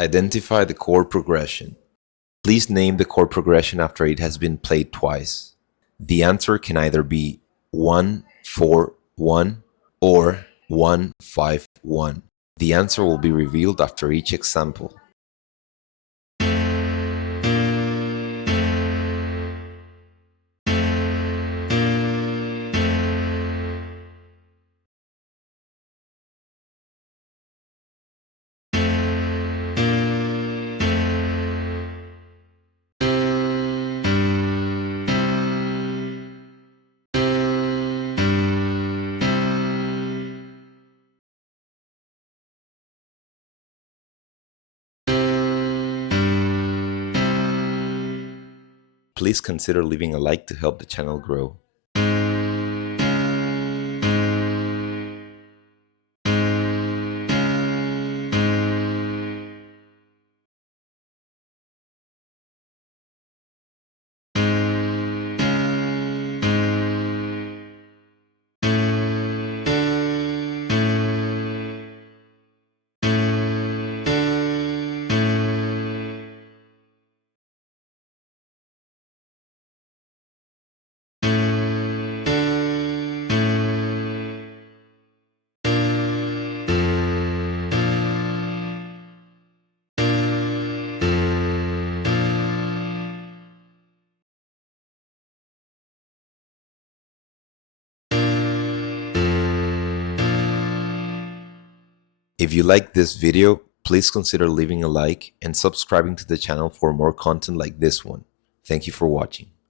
Identify the chord progression. Please name the chord progression after it has been played twice. The answer can either be 1-4-1 or 1-5-1. The answer will be revealed after each example. Please consider leaving a like to help the channel grow. If you like this video, please consider leaving a like and subscribing to the channel for more content like this one. Thank you for watching.